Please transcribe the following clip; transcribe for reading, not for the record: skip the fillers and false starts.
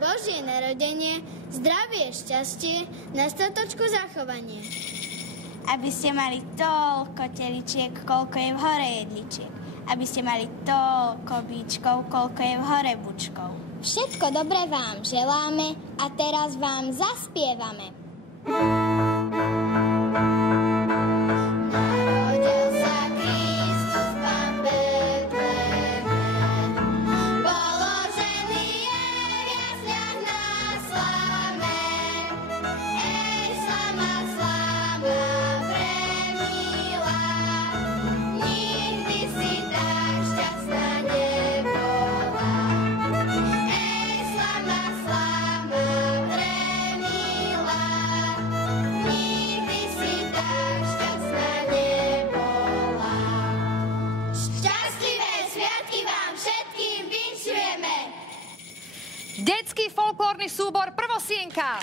Božie narodenie, zdravie, šťastie, na statočku zachovanie. Aby ste mali toľko teličiek, koľko je v hore jedličiek. Aby ste mali toľko bíčkov, koľko je v hore bučkov. Všetko dobré vám želáme a teraz vám zaspievame. Detský folklórny súbor Prvosienka.